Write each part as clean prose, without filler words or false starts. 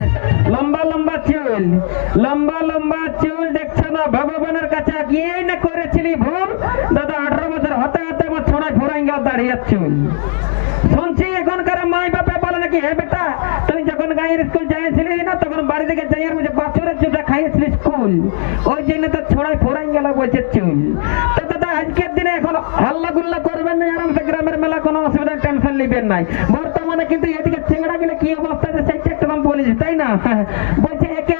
লম্বা লম্বা চুল দেখছো না, ভগবানের কাছে গিয়ে না করেছিলি ভুল। দাদা 18 বছর হতে হতে আমার ছোড়ায় ফোরাই গেল দাঁড়িয়ে চুল। শুনছি এখনকার মাই বাপে বলে নাকি, হে বেটা তুই যখন গাঁয়ের স্কুল যাইছিলি না তখন বাড়ি থেকে যাইয়ার মধ্যে বাছুরের চুলটা খাইয়েছিলি স্কুল, ওই জন্য তো ছোড়ায় ফোরাই গেল বলছে চুল। তো দাদা আজকের দিনে এখন হাল্লা গুল্লা করবেন না, আরামসে গ্রামের মেলা, কোনো অসুবিধা টেনশন নিবেন নাই। বর্তমানে কিন্তু এদিকে চেংড়া গেলে কি অবস্থা আছে সেইটা একটু আমি বলেছি, তাই না? বলছে একে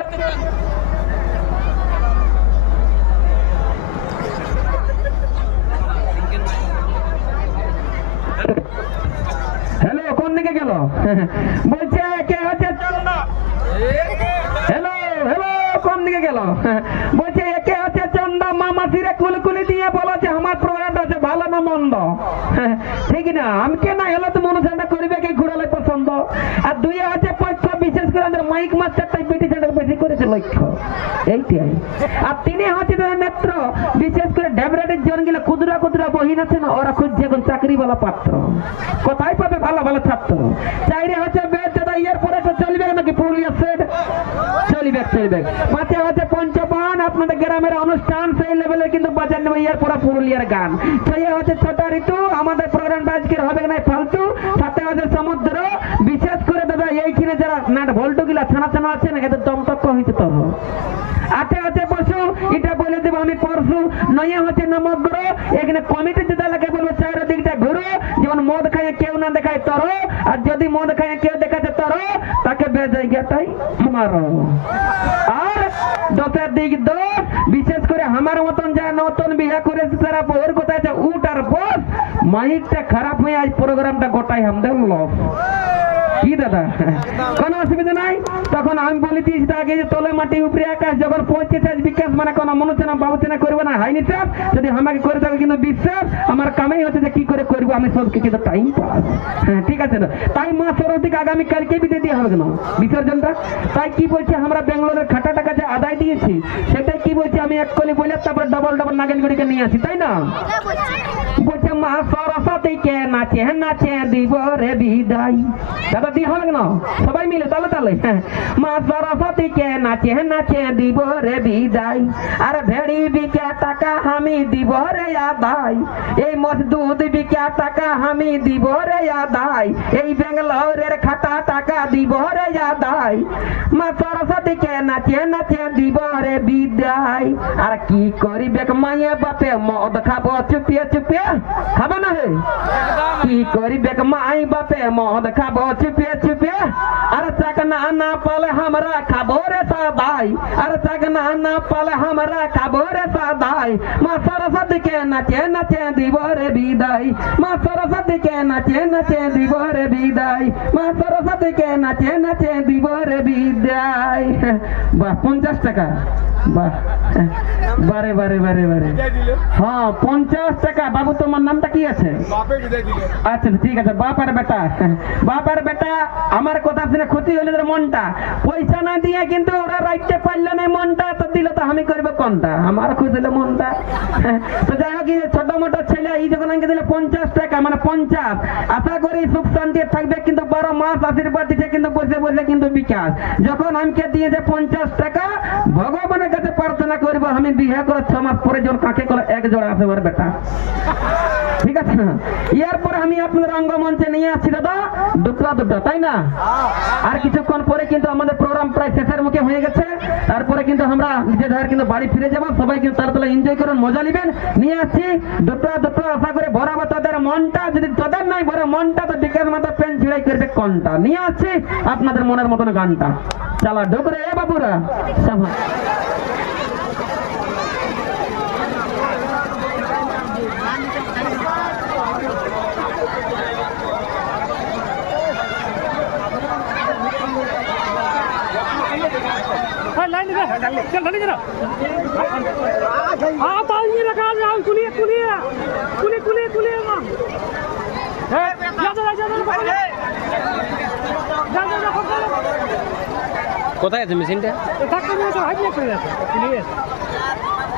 হ্যালো কোন দিকে গেল? বলছে কে হচ্ছে চন্দা। হ্যালো হ্যালো কোন দিকে গেল? বলছে একে হচ্ছে চন্দা, মামাসিরে কুলকুলি দিয়ে বলেছে আমার প্রোগ্রামটা আছে ভালো না মন্দ। ঠিক না? আমি কে না এলো তো মনুষ্যটা করিবে কি ঘুরালে পছন্দ। আর দুই হচ্ছে পক্ষ, বিশেষ করে আমাদের মাইক মাস্টারটাই বেটি সেটা বেশি করেছে লক্ষ্য এইটাই। আর তিনি হচ্ছে নেত্র, বিশেষ করে ডেবরাটের জনগুলো ক্ষুদ্রা ক্ষুদ্রা বহিন আছে না, ওরা খুঁজছে এখন চাকরিওয়ালা পাত্র, কোথায় পাবে ভালো ভালো ছাত্র। চাইরে হচ্ছে বেদ দাদা ইয়ার পরে তো চলবে নাকি পুরুলিয়া সেট চলবে। পাঁচে হচ্ছে পঞ্চপান, আপনাদের গ্রামের অনুষ্ঠান সেই লেভেলে কিন্তু বাজার নেবে ইয়ার পরে পুরুলিয়ার গান। ছয়ে হচ্ছে ছোট ঋতু, আমাদের প্রোগ্রামটা আজকের হবে না ফালতু। সাথে হচ্ছে সমুদ্র, বিশেষ করে দাদা এইখানে যারা নাট ভল্ট গিলা ছানা ছানা আছে না, এদের দমতক্ক হইতে তো। আটে হচ্ছে পশু, এটা বলে দেবো আমি পরশু। নয়ে হচ্ছে নমগ্র, এখানে কমিটি যেটা লাগে বলবো চারিদিকটা ঘুরো, যেমন মদ খাইয়ে কেউ না দেখায় তরো, আর যদি মদ খাইয়ে কেউ দেখাচ্ছে তরো তাকে বেজায়গাটাই মারো। আর দশের দিক দোষ, বিশেষ করে আমার মতন যারা নতুন বিয়ে করেছে তারা বউর কোথায় উঠ আর বস, মাইকটা খারাপ হয়ে আজ প্রোগ্রামটা গোটাই আমাদের লস। কি দাদা কোন অসুবিধা নাই? তখন আমি বলে দিয়েছি আগে যে তলে মাটি উপরে আকাশ, যখন পৌঁছেছে বিকাশ মানে কোনো মনোচনা বাবুচনা করবো না, হাইনি চাপ যদি আমাকে করে থাকে কিন্তু বিশ্বাস আমার কামেই হচ্ছে যে কি করে করবো আমি সবকে কিন্তু টাইম পাস। হ্যাঁ ঠিক আছে না? তাই মা সরস্বতীকে আগামী কালকে বিদায় দিয়ে হবে কেন বিসর্জনটা? তাই কি বলছে আমরা বেঙ্গালোরের খাটা টাকা যে আদায় দিয়েছি সেটাই কি বলছে আমি এক কলি বলে তারপরে ডবল ডবল নাগেনগুড়িকে নিয়ে আসি, তাই না? বলছে মা সরস্বতীকে নাচে নাচে দিব রে বিদায়। দাদা দিয়ে হবে কেন? সবাই মিলে তাহলে তাহলে মা সরস্বতীকে নাচে নাচে দিব রে বিদায়, আর ভেড়ি বিকে টাকা আমি দিব রে আদায়, এই মজদুদ বিকে টাকা আমি দিব রে আদায়, এই বেঙ্গালোরের খাটা টাকা দিব রে আদায়, মা সরস্বতীকে নাচে নাচে দিব রে বিদায়। আর কি করিবে মায়ে বাপে মদ খাবো চুপিয়ে চুপিয়ে, খাবে না হে? কি করিবে মাই বাপে মদ খাবো চুপিয়ে চুপিয়ে, আর চাকনা না পালে हमरा খাবো রে সাদাই, আর চাকনা না পালে हमरा খাবো রে সাদাই, মা সরস্বতীকে নাচে নাচে দিব রে বিদায়, মা সরস্বতীকে নাচে নাচে দিব রে বিদায়, মা সরস্বতীকে নাচে নাচে দিব রে বিদায়। বাহ 50 টাকা, বাহ বারে বারে বারে বারে। হ্যাঁ 50 টাকা। বাবু তোমার নামটা কি আছে? আচ্ছা ঠিক আছে। বাপ আর বেটা, বাপ আর বেটা আমার কথা শুনে খুশি হইলে মনটা, পয়সা না দিয়ে কিন্তু ওরা রাখতে পারলো না মনটা, তো দিল তো আমি করবো কোনটা? আমার খুশি হলো মনটা। তো যাই হোক ছোট মোটো ছেলে এই যখন আমাকে দিলে 50 টাকা মানে 50, আশা করি সুখ শান্তি থাকবে, কিন্তু 12 মাস আশীর্বাদ দিচ্ছে কিন্তু বসে বসে কিন্তু বিকাশ। যখন আমাকে দিয়েছে 50 টাকা, ভগবানের কাছে প্রার্থনা করবো আমি বিয়ে করে 6 মাস পরে যখন কাকে করে এক জোড়া আছে ওর বেটা, ঠিক আছে না? এরপরে আমি আপনাদের রঙ্গমঞ্চে নিয়ে আসছি দাদা দুটো, তাই না? আর কিছুক্ষণ পরে কিন্তু আমাদের প্রোগ্রাম প্রায় শেষের মুখে হয়ে গেছে, তারপরে কিন্তু আমরা নিজেদের কিন্তু বাড়ি ফিরে যাবো। সবাই কিন্তু তার তলা এনজয় করুন, মজা নেবেন। নিয়ে আসছি দুটো, আশা করে ভরাবো তাদের মনটা, যদি তাদের নাই ভরে মনটা তো বিকাশ মাথা পেন ছিড়াই করবে কোনটা। নিয়ে আসছি আপনাদের মনের মতন গানটা, চালা ঢুকরে এ বাবুরা সামা। लाइन इधर चल ढली जरा हां तो ये लगा जाओ कुलिए कुलिए कुलिए कुलिए कुलिए मां जा जा जा কোথায় আছে মেশিনটা? থাকতে নিয়ে তো হাইট করে যাচ্ছে কুলিয়ে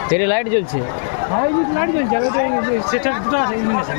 তেরে লাইট জ্বলছে, হাইট লাইট জ্বলছে, সেটা দুটো আছে ইলুমিনেশন।